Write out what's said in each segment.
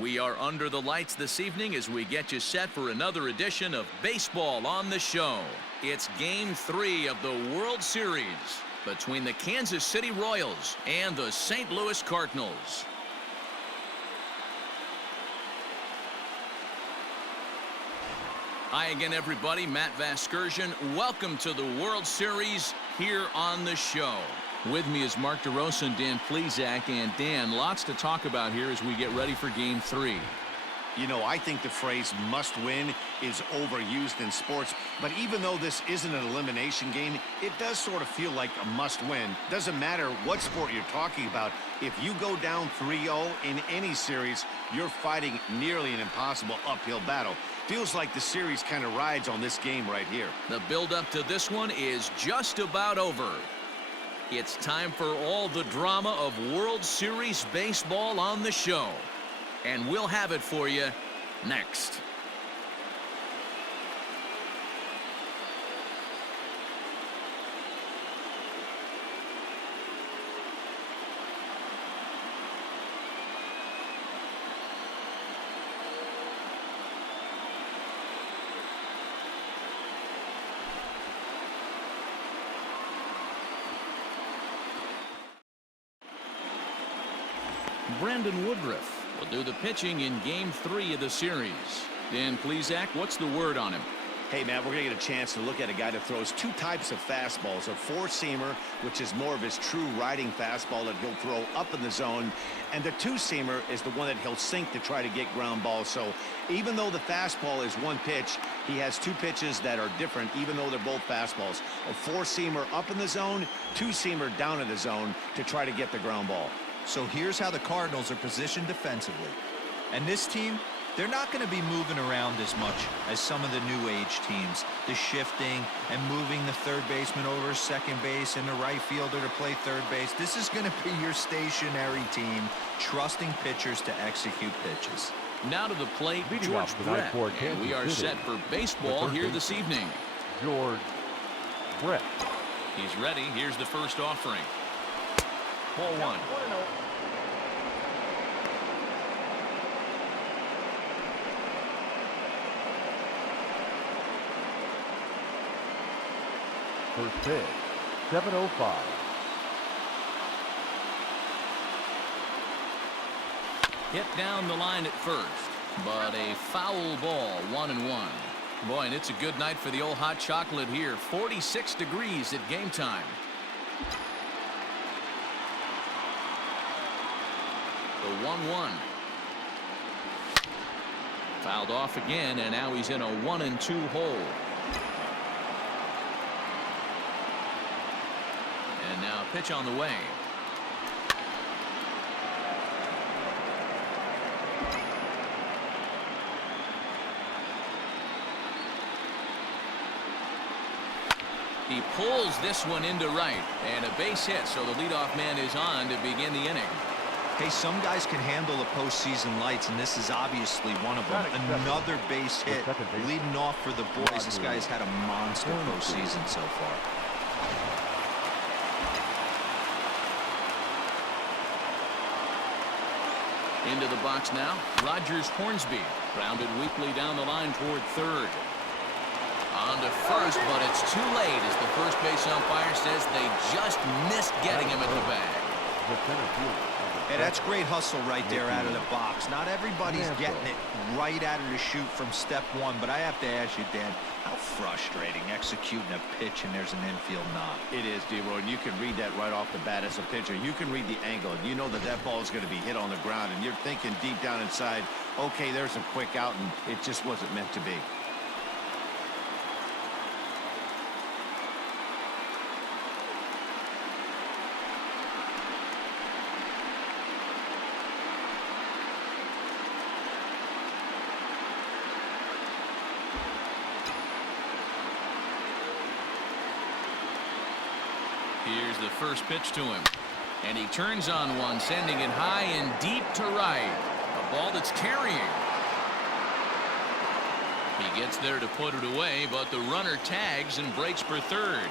We are under the lights this evening as we get you set for another edition of Baseball on the Show. It's Game 3 of the World Series between the Kansas City Royals and the St. Louis Cardinals. Hi again, everybody. Matt Vasgersian. Welcome to the World Series here on the show. With me is Mark DeRosa and Dan Plesac. And Dan, lots to talk about here as we get ready for Game 3. You know, I think the phrase must win is overused in sports, but even though this isn't an elimination game, it does sort of feel like a must win. Doesn't matter what sport you're talking about. If you go down 3-0 in any series, you're fighting nearly an impossible uphill battle. Feels like the series kind of rides on this game right here. The build-up to this one is just about over. It's time for all the drama of World Series baseball on the show. And we'll have it for you next. Brandon Woodruff will do the pitching in Game 3 of the series. Dan Plesac, what's the word on him? Hey, Matt, we're going to get a chance to look at a guy that throws two types of fastballs. A four-seamer, which is more of his true riding fastball that he'll throw up in the zone. And the two-seamer is the one that he'll sink to try to get ground balls. So even though the fastball is one pitch, he has two pitches that are different, even though they're both fastballs. A four-seamer up in the zone, two-seamer down in the zone to try to get the ground ball. So here's how the Cardinals are positioned defensively. And this team, they're not going to be moving around as much as some of the new age teams. The shifting and moving the third baseman over second base and the right fielder to play third base. This is going to be your stationary team, trusting pitchers to execute pitches. Now to the plate, George Brett. And we are set for baseball here this evening. George Brett. He's ready. Here's the first offering. Ball one. First pitch, 7:05. Hit down the line at first, but a foul ball, 1-1. Boy, and it's a good night for the old hot chocolate here. 46 degrees at game time. The 1-1. Fouled off again, and now he's in a 1-2 hole. And now a pitch on the way. He pulls this one into right, and a base hit, so the leadoff man is on to begin the inning. Hey, some guys can handle the postseason lights, and this is obviously one of them. Another base hit leading off for the boys. This guy's had a monster postseason so far. Into the box now, Rogers Hornsby. Grounded weakly down the line toward third. On to first, but it's too late as the first base umpire says they just missed getting him at the bag. Hey, that's great hustle right there out of the box. Not everybody's getting it right out of the chute from step one, but I have to ask you, Dan, how frustrating executing a pitch and there's an infield knock. It is, D-Roy, and you can read that right off the bat as a pitcher. You can read the angle, and you know that that ball is going to be hit on the ground, and you're thinking deep down inside, okay, there's a quick out, and it just wasn't meant to be. Here's the first pitch to him. And he turns on one, sending it high and deep to right. A ball that's carrying. He gets there to put it away, but the runner tags and breaks for third.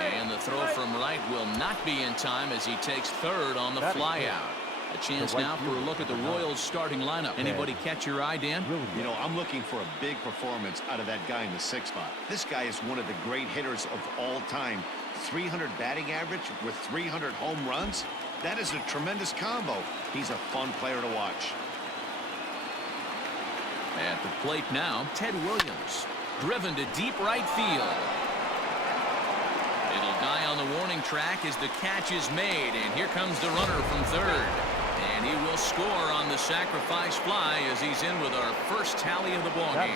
And the throw from right will not be in time as he takes third on the flyout. A chance now for a look at the Royals starting lineup. Anybody catch your eye, Dan? You know, I'm looking for a big performance out of that guy in the 6th spot. This guy is one of the great hitters of all time. 300 batting average with 300 home runs. That is a tremendous combo. He's a fun player to watch. At the plate now, Ted Williams. Driven to deep right field. It'll die on the warning track as the catch is made. And here comes the runner from third. And he will score on the sacrifice fly as he's in with our first tally of the ballgame.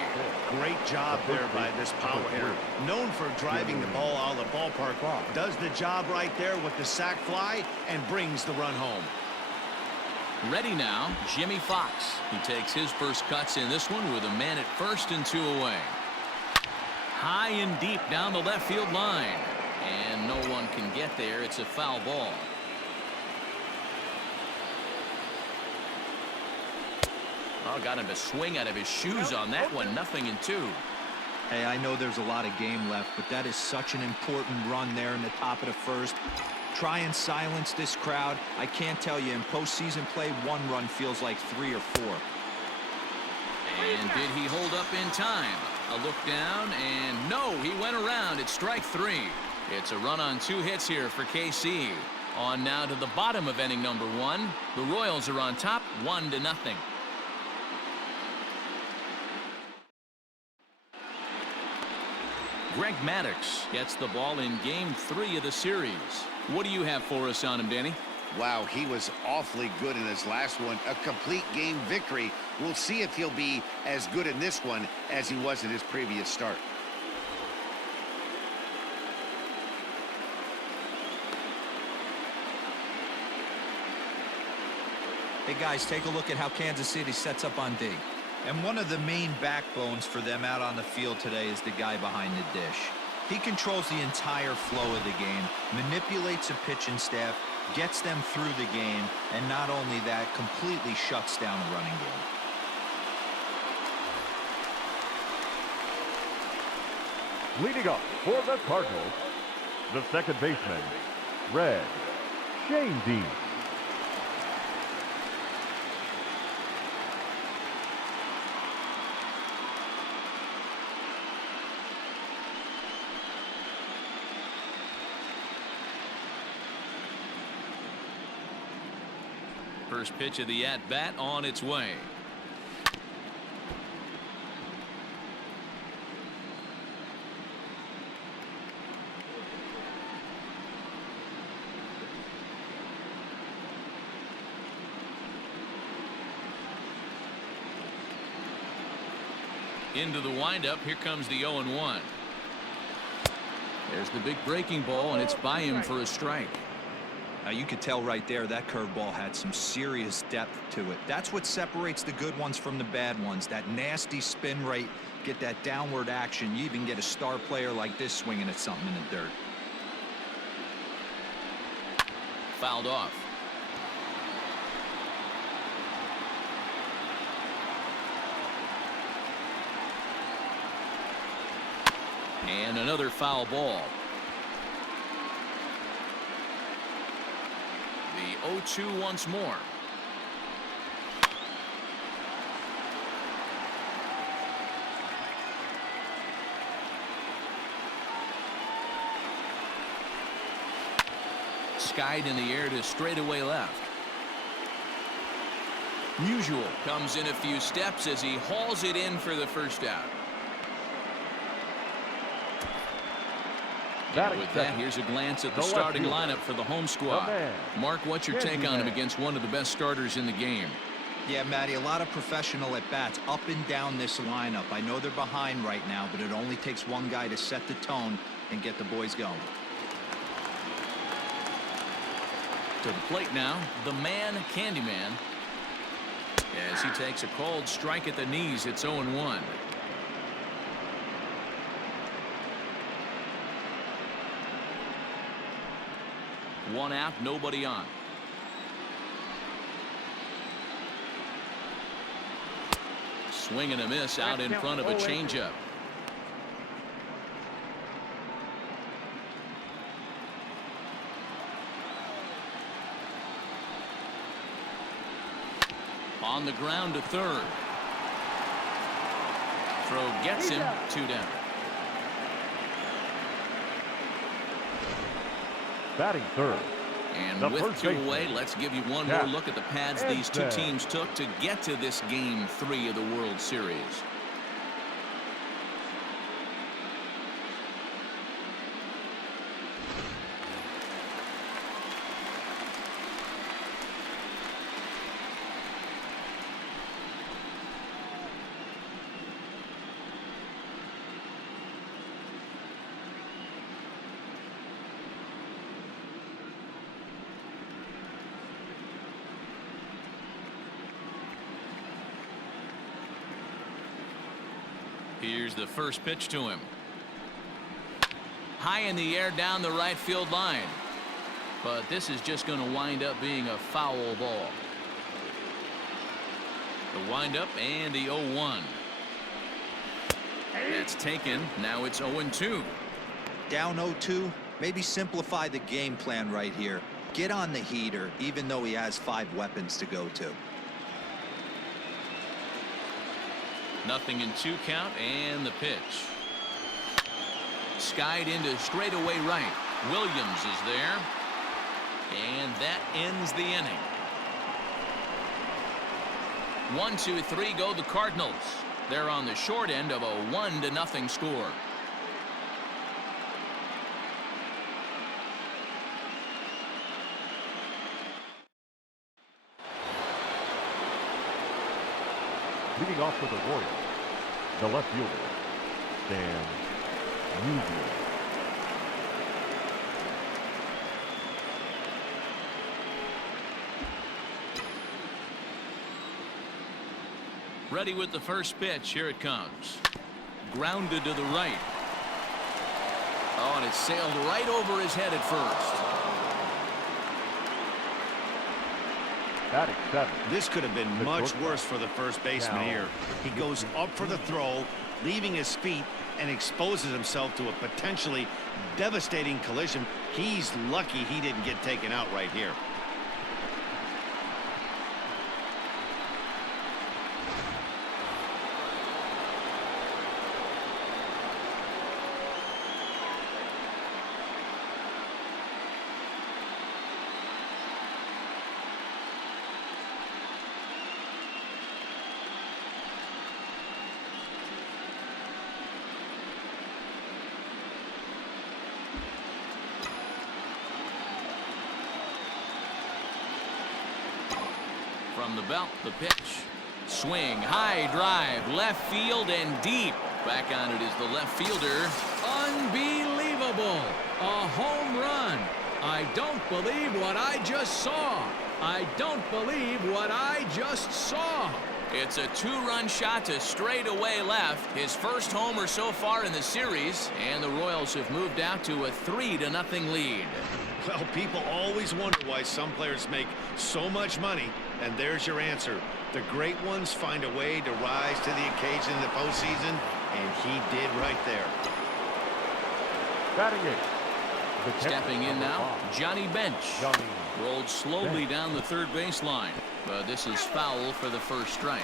Great job there by this power hitter. Known for driving the ball out of the ballpark. Does the job right there with the sac fly and brings the run home. Ready now, Jimmy Fox. He takes his first cuts in this one with a man at first and 2 away. High and deep down the left field line. And no one can get there. It's a foul ball. Oh, got him to swing out of his shoes on that one. 0-2. Hey, I know there's a lot of game left, but that is such an important run there in the top of the first. Try and silence this crowd. I can't tell you, in postseason play, 1 run feels like 3 or 4. And did he hold up in time? A look down, and no, he went around. It's strike 3. It's a run on 2 hits here for KC. On now to the bottom of inning number 1. The Royals are on top, 1-0. Greg Maddux gets the ball in game 3 of the series. What do you have for us on him, Danny? Wow, he was awfully good in his last one. A complete game victory. We'll see if he'll be as good in this one as he was in his previous start. Hey, guys, take a look at how Kansas City sets up on D. And one of the main backbones for them out on the field today is the guy behind the dish. He controls the entire flow of the game, manipulates a pitching staff, gets them through the game, and not only that, completely shuts down a running game. Leading up for the Cardinals, the second baseman, Red Shane Dean. First pitch of the at-bat on its way. Into the windup. Here comes the 0-1. There's the big breaking ball, and it's by him for a strike. Now you could tell right there that curveball had some serious depth to it. That's what separates the good ones from the bad ones. That nasty spin rate, get that downward action. You even get a star player like this swinging at something in the dirt. Fouled off. And another foul ball. The 0-2 once more. Skied in the air to straightaway left. Musial comes in a few steps as he hauls it in for the first out. With that, here's a glance at the starting lineup for the home squad. Mark, what's your take on him against one of the best starters in the game? Yeah, Matty, a lot of professional at-bats up and down this lineup. I know they're behind right now, but it only takes one guy to set the tone and get the boys going. To the plate now, the man, Candyman. As he takes a called strike at the knees, it's 0-1. One out, nobody on. Swing and a miss out in front of a changeup. On the ground to third. Throw gets him. 2 down. Batting third. And The with first 2 baseman, away, let's give you one Jack more look at the pads these two teams took to get to this Game 3 of the World Series. Here's the first pitch to him. High in the air down the right field line. But this is just going to wind up being a foul ball. The windup and the 0-1. That's taken. Now it's 0-2. Down 0-2. Maybe simplify the game plan right here. Get on the heater, even though he has 5 weapons to go to. Nothing in 2 count, and the pitch. Skied into straightaway right. Williams is there. And that ends the inning. 1, 2, 3 go the Cardinals. They're on the short end of a 1-0 score. Leading off for the Royals, the left fielder, Dan Musial. Ready with the first pitch. Here it comes. Grounded to the right. Oh, and it sailed right over his head at first. Batting 7. This could have been much worse for the first baseman here. He goes up for the throw, leaving his feet, and exposes himself to a potentially devastating collision. He's lucky he didn't get taken out right here. From the belt, the pitch. Swing, high drive, left field and deep. Back on it is the left fielder. Unbelievable! A home run. I don't believe what I just saw. I don't believe what I just saw. It's a 2-run shot to straightaway left. His first homer so far in the series, and the Royals have moved out to a 3-0 lead. Well, people always wonder why some players make so much money, and there's your answer. The great ones find a way to rise to the occasion in the postseason, and he did right there. Batting 8. Stepping in now, Johnny Bench. Rolled slowly down the third baseline, but this is foul for the first strike.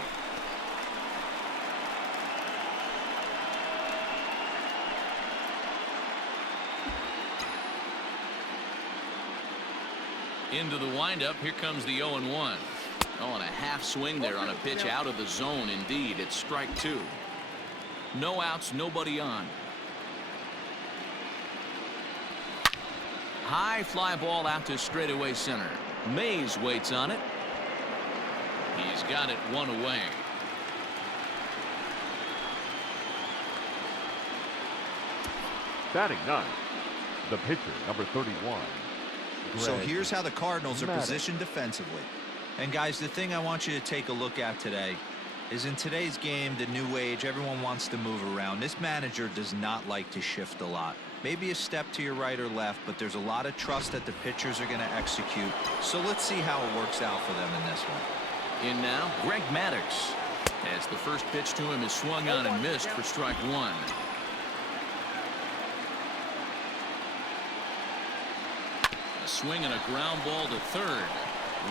Into the windup, here comes the 0-1. Oh, and a half swing there on a pitch out of the zone. Indeed, it's strike 2. No outs, nobody on. High fly ball out to straightaway center. Mays waits on it. He's got it 1 away. Batting 9. The pitcher, number 31. So here's how the Cardinals are positioned defensively. And guys, the thing I want you to take a look at today is in today's game, the new age, everyone wants to move around. This manager does not like to shift a lot. Maybe a step to your right or left, but there's a lot of trust that the pitchers are going to execute. So let's see how it works out for them in this one. In now, Greg Maddux. As the first pitch to him is swung on and missed for strike 1. A swing and a ground ball to third.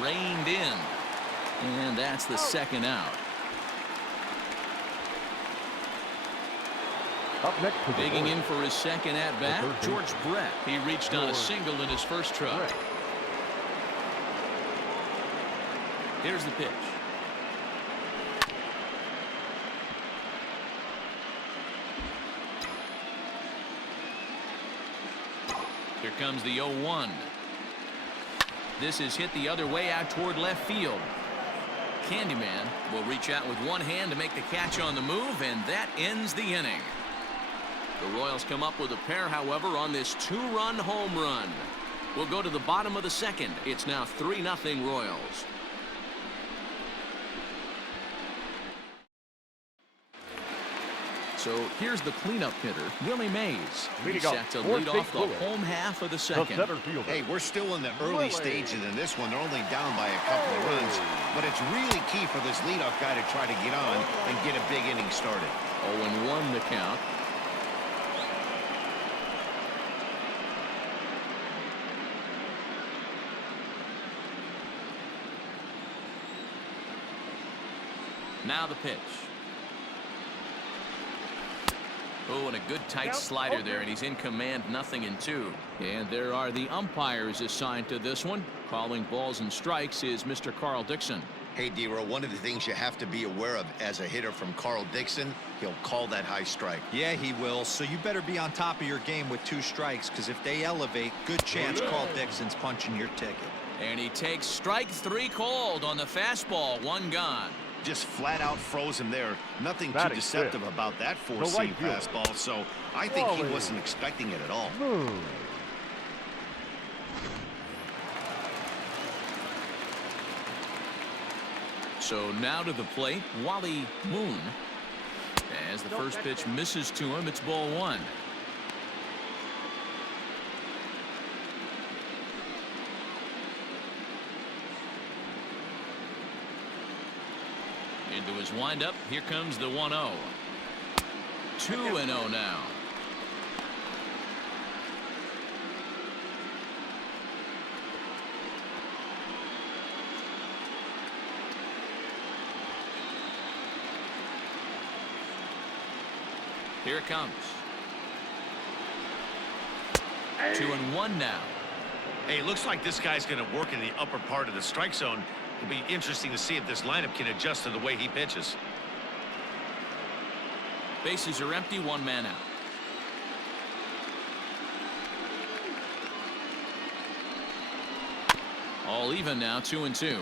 Reined in. And that's the second out. Up next to the Digging board, in for his second at-bat, George Brett. He reached on a single in his first try. Here's the pitch. Here comes the 0-1. This is hit the other way out toward left field. Candyman will reach out with one hand to make the catch on the move, and that ends the inning. The Royals come up with a pair, however, on this two-run home run. We'll go to the bottom of the second. It's now 3-0 Royals. So here's the cleanup hitter, Willie Mays. He's set to lead off the home half of the second. Hey, we're still in the early stages in this one. They're only down by a couple of runs, but it's really key for this leadoff guy to try to get on and get a big inning started. 0-1 the count. Now the pitch. Oh, and a good tight slider there, and he's in command, 0-2. And there are the umpires assigned to this one. Calling balls and strikes is Mr. Carl Dixon. Hey, D-Row, one of the things you have to be aware of as a hitter from Carl Dixon, he'll call that high strike. Yeah, he will. So you better be on top of your game with 2 strikes, because if they elevate, good chance Carl Dixon's punching your ticket. And he takes strike 3 called on the fastball, 1 gone. Just flat out froze him there. Nothing too deceptive about that four-seam fastball, so I think he wasn't expecting it at all. So now to the plate, Wally Moon. As the first pitch misses to him, it's ball 1. Into his windup, here comes the 1-0. 2-0 now. Here it comes. 2-1 now. Hey, it looks like this guy's going to work in the upper part of the strike zone. It'll be interesting to see if this lineup can adjust to the way he pitches. Bases are empty, 1 man out. All even now, 2-2.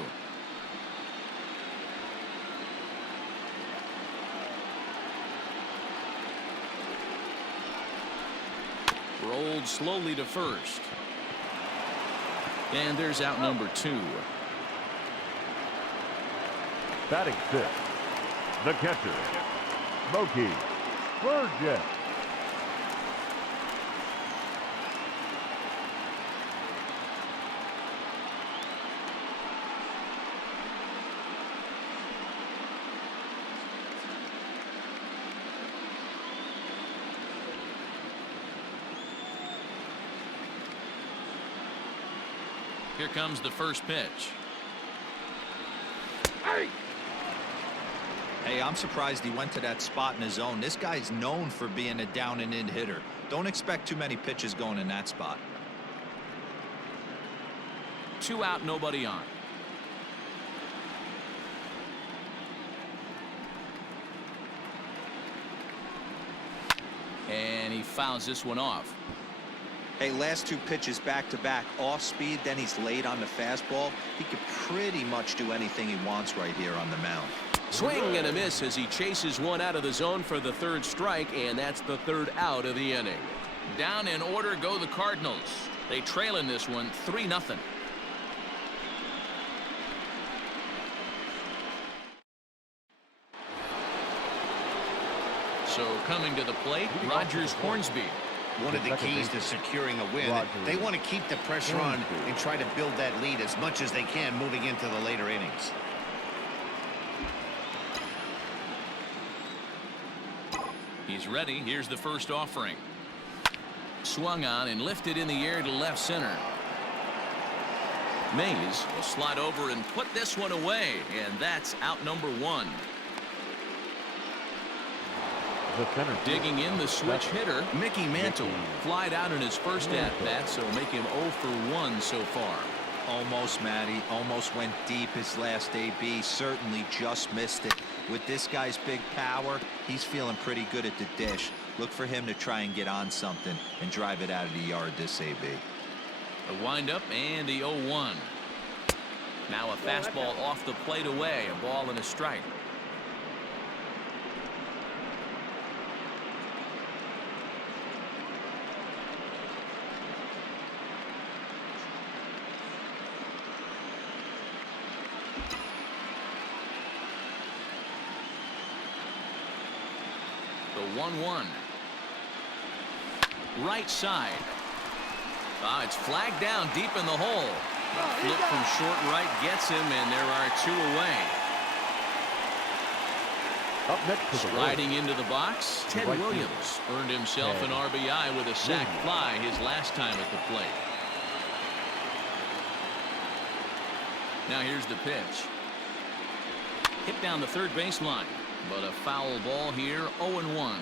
Rolled slowly to first. And there's out number 2. Batting 6, the catcher, Smokey Burgess. Here comes the first pitch. Hey, I'm surprised he went to that spot in his zone. This guy's known for being a down and in hitter. Don't expect too many pitches going in that spot. 2 out, nobody on. And he fouls this one off. Hey, last 2 pitches back-to-back off speed, then he's late on the fastball. He could pretty much do anything he wants right here on the mound. Swing and a miss as he chases one out of the zone for the 3rd strike, and that's the 3rd out of the inning. Down in order go the Cardinals. They trail in this one 3-0. So coming to the plate, Rogers Hornsby. One of the keys to securing a win, they want to keep the pressure on and try to build that lead as much as they can moving into the later innings. He's ready. Here's the first offering. Swung on and lifted in the air to left center. Mays will slide over and put this one away, and that's out number 1. The center Digging in the switch hitter, Mickey Mantle. Flied out in his first at-bat, so make him 0 for 1 so far. Almost, Matty. Almost went deep his last AB. Certainly just missed it. With this guy's big power, he's feeling pretty good at the dish. Look for him to try and get on something and drive it out of the yard this AB. A windup and the 0-1. Now a fastball off the plate away. A ball and a strike. The 1-1. Right side. It's flagged down deep in the hole. A flip from short right gets him, and there are 2 away. Up next to the Riding into the box, Ted right Williams earned himself Ted an RBI with a sac fly his last time at the plate. Now here's the pitch. Hit down the third baseline, but a foul ball here, 0-1.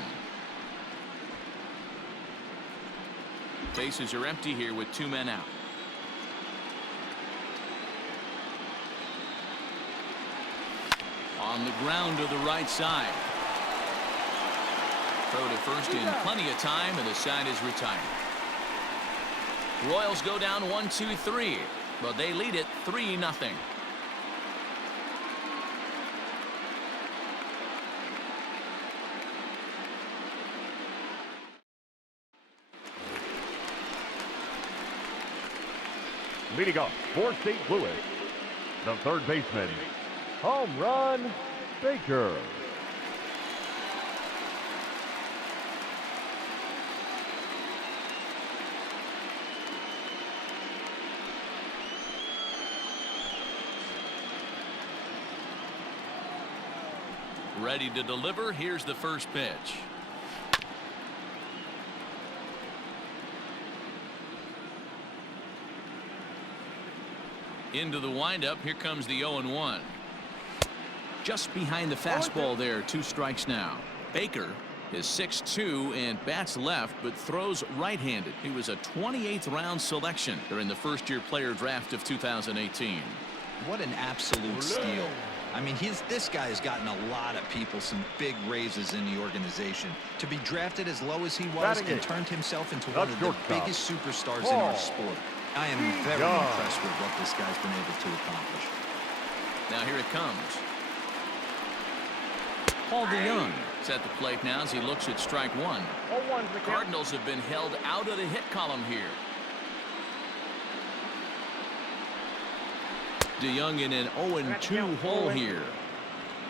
Bases are empty here with 2 men out. On the ground to the right side. Throw to first in plenty of time, and the side is retired. Royals go down 1-2-3, but they lead it 3-0. Leading off for St. Louis, the third baseman, home run, Baker. Ready to deliver. Here's the first pitch. Into the windup. Here comes the 0-1. Just behind the fastball there. 2 strikes now. Baker is 6'2" and bats left, but throws right-handed. He was a 28th round selection during the first-year player draft of 2018. What an absolute steal. I mean, this guy has gotten a lot of people some big raises in the organization. To be drafted as low as he was and turned himself into one of the biggest superstars in our sport. I am very impressed with what this guy's been able to accomplish. Now here it comes. Paul DeYoung is at the plate now as he looks at strike 1. The Cardinals have been held out of the hit column here. DeYoung in an 0-2 hole here.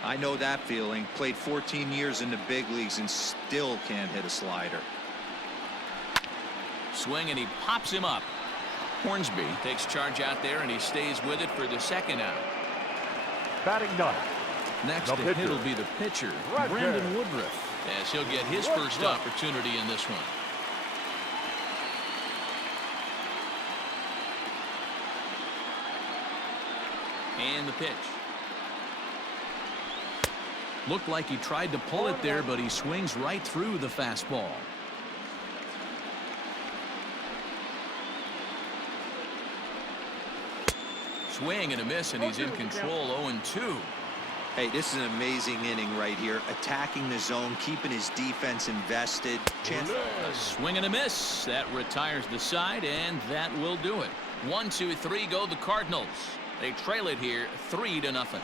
I know that feeling. Played 14 years in the big leagues and still can't hit a slider. Swing, and he pops him up. Hornsby takes charge out there, and he stays with it for the second out. Batting 9. Next to hit will be the pitcher, Brandon Woodruff, as he'll get his first opportunity in this one. And the pitch. Looked like he tried to pull it there, but he swings right through the fastball. Swing and a miss, and he's in control. 0-2. Hey, this is an amazing inning right here. Attacking the zone, keeping his defense invested. A swing and a miss. That retires the side, and that will do it. 1-2-3 go the Cardinals. They trail it here 3-0.